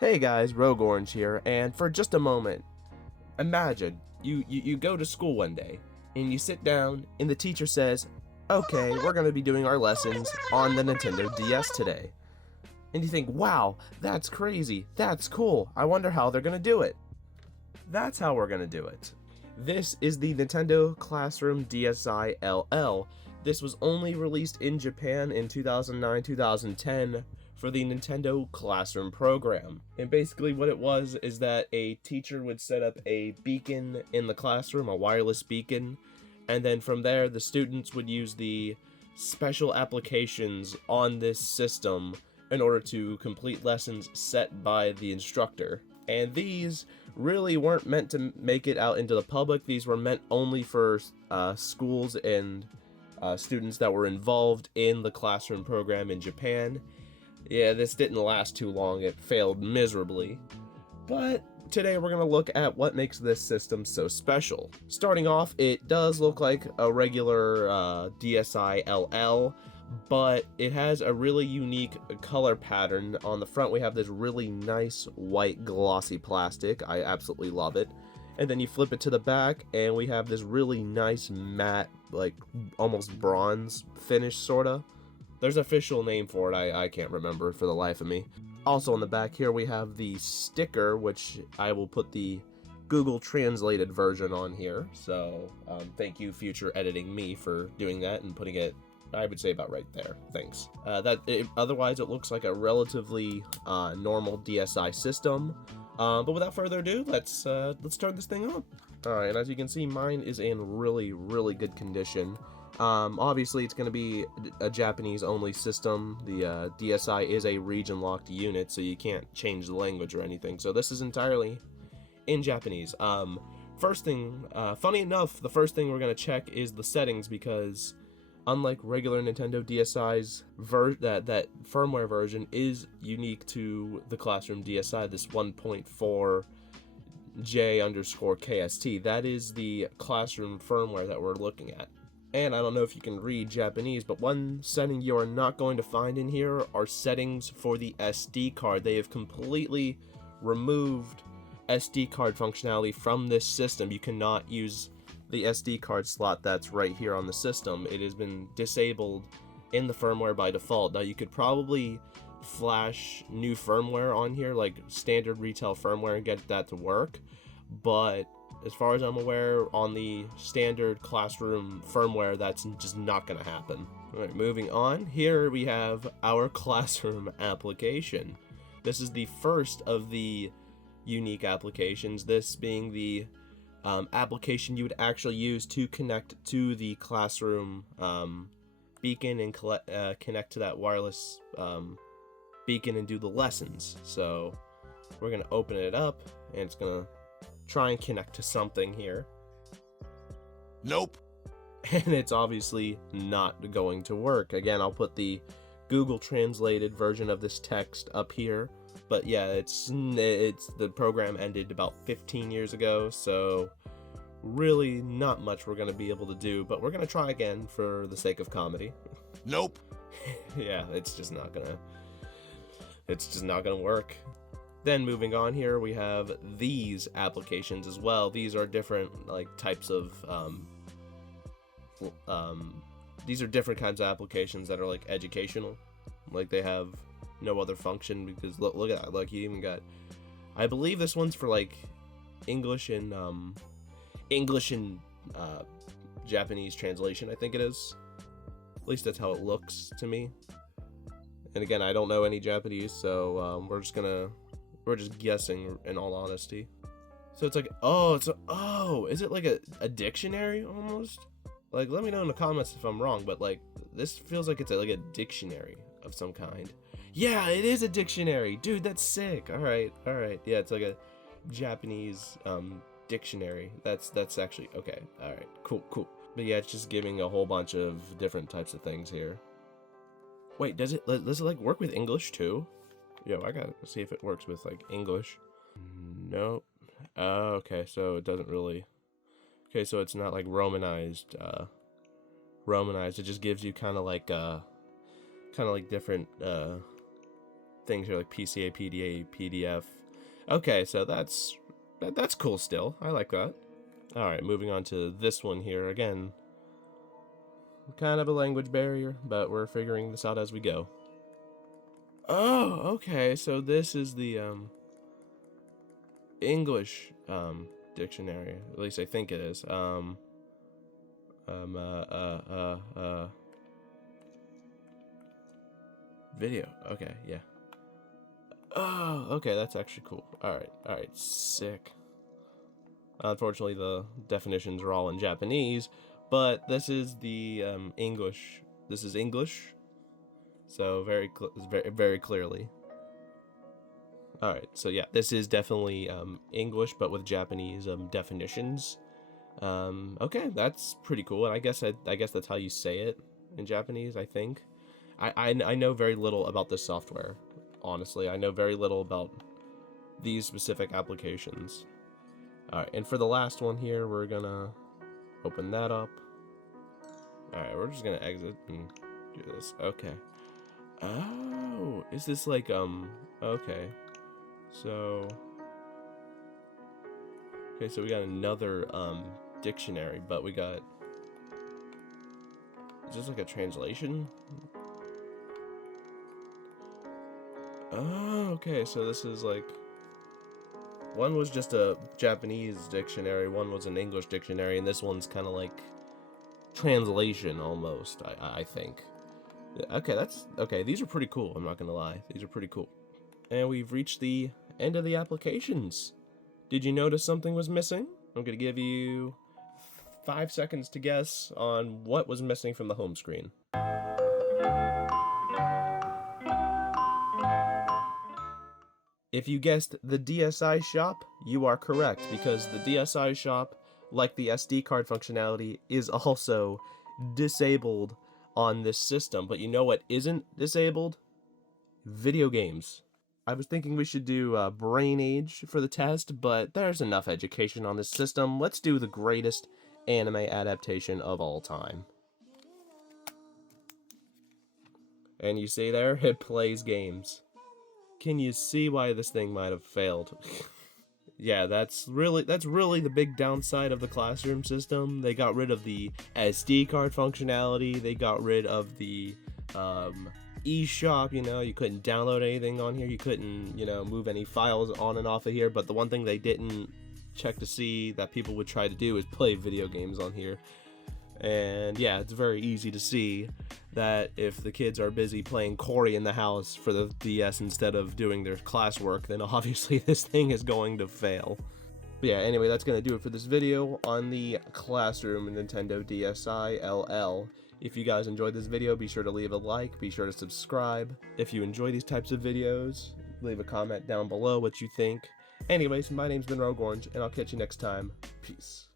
Hey guys, Rogue Orange here, and for just a moment, imagine you go to school one day, and you sit down, and the teacher says, okay, we're going to be doing our lessons on the Nintendo DS today. And you think, wow, that's crazy, that's cool, I wonder how they're going to do it. That's how we're going to do it. This is the Nintendo Classroom DSi LL. This was only released in Japan in 2009-2010 for the Nintendo Classroom program. And basically what it was is that a teacher would set up a beacon in the classroom, a wireless beacon, and then from there the students would use the special applications on this system in order to complete lessons set by the instructor. And these really weren't meant to make it out into the public. These were meant only for schools and students that were involved in the classroom program in Japan. Yeah, this didn't last too long. It failed miserably. But today we're going to look at what makes this system so special. Starting off, it does look like a regular DSi LL, but it has a really unique color pattern. On the front we have this really nice white glossy plastic. I absolutely love it. And then you flip it to the back and we have this really nice matte, like almost bronze finish sorta. There's an official name for it, I can't remember for the life of me. Also on the back here we have the sticker, which I will put the Google translated version on here. So thank you future editing me for doing that and putting it, I would say, about right there. Thanks. Otherwise it looks like a relatively normal DSi system. But without further ado, let's turn this thing on. Alright, and as you can see, mine is in really, really good condition. Obviously it's going to be a Japanese only system. The DSi is a region locked unit, so you can't change the language or anything. So this is entirely in Japanese. First thing, funny enough, the first thing we're going to check is the settings, because unlike regular Nintendo DSi's that firmware version is unique to the Classroom DSi, this 1.4 J_KST. That is the Classroom firmware that we're looking at. And I don't know if you can read Japanese, but one setting you are not going to find in here are settings for the SD card. They have completely removed SD card functionality from this system. You cannot use the SD card slot that's right here on the system. It has been disabled in the firmware by default. Now you could probably flash new firmware on here, like standard retail firmware, and get that to work, but as far as I'm aware, on the standard Classroom firmware, that's just not going to happen. Alright, moving on. Here we have our Classroom application. This is the first of the unique applications, this being the application you would actually use to connect to the Classroom beacon and connect to that wireless beacon and do the lessons. So we're going to open it up, and it's going to try and connect to something here. Nope. And it's obviously not going to work. Again, I'll put the Google translated version of this text up here. But yeah, it's the program ended about 15 years ago, so really not much we're going to be able to do, but we're going to try again for the sake of comedy. Nope. Yeah, it's just not gonna work. Then moving on here, we have these applications as well. These are different types of these are different kinds of applications that are like educational. Like they have no other function, because look at that. Like you even got, I believe this one's for like English and Japanese translation, I think it is. At least that's how it looks to me. And again, I don't know any Japanese, so we're just guessing, in all honesty. So it's like, is it like a dictionary almost? Like, let me know in the comments if I'm wrong, but like this feels like it's like a dictionary of some kind. Yeah, it is a dictionary, dude. That's sick. All right. Yeah, it's like a Japanese dictionary. That's actually okay. All right, cool. But yeah, it's just giving a whole bunch of different types of things here. Wait, does it like work with English too? Yo, I gotta see if it works with like English. Nope. Okay, so it doesn't really. Okay, so it's not like Romanized. Romanized. It just gives you kind of like different things here like PCA, PDA, PDF. Okay, so that's cool still. I like that. All right, moving on to this one here. Again, kind of a language barrier, but we're figuring this out as we go. Oh, okay, so this is the English dictionary. At least I think it is. Video. Okay, yeah. Oh, okay, that's actually cool. All right, sick. Unfortunately, the definitions are all in Japanese, but this is the English. This is English, so very clearly. All right, so yeah, this is definitely English, but with Japanese definitions. Okay, that's pretty cool, and I guess that's how you say it in Japanese. I think. I know very little about this software. Honestly, I know very little about these specific applications. Alright, and for the last one here, we're gonna open that up. Alright, we're just gonna exit and do this. Okay. Oh, is this like, okay. So we got another, dictionary, but we got, is this like a translation? Oh, okay, so this is like, one was just a Japanese dictionary, one was an English dictionary, and this one's kind of like translation almost, I think. Okay, okay, these are pretty cool, I'm not gonna lie. These are pretty cool. And we've reached the end of the applications. Did you notice something was missing? I'm gonna give you 5 seconds to guess on what was missing from the home screen. If you guessed the DSi shop, you are correct, because the DSi shop, like the SD card functionality, is also disabled on this system. But you know what isn't disabled? Video games. I was thinking we should do Brain Age for the test, but there's enough education on this system. Let's do the greatest anime adaptation of all time. And you see there, it plays games. Can you see why this thing might have failed? Yeah, that's really the big downside of the classroom system. They got rid of the SD card functionality. They got rid of the eShop, you know, you couldn't download anything on here. You couldn't, you know, move any files on and off of here. But the one thing they didn't check to see that people would try to do is play video games on here. And yeah, it's very easy to see that if the kids are busy playing Cory in the house for the DS instead of doing their classwork, then obviously this thing is going to fail. But yeah, anyway, that's going to do it for this video on the Classroom Nintendo DSi LL. If you guys enjoyed this video, be sure to leave a like, be sure to subscribe. If you enjoy these types of videos, leave a comment down below what you think. Anyways, my name's been Rogue Orange, and I'll catch you next time. Peace.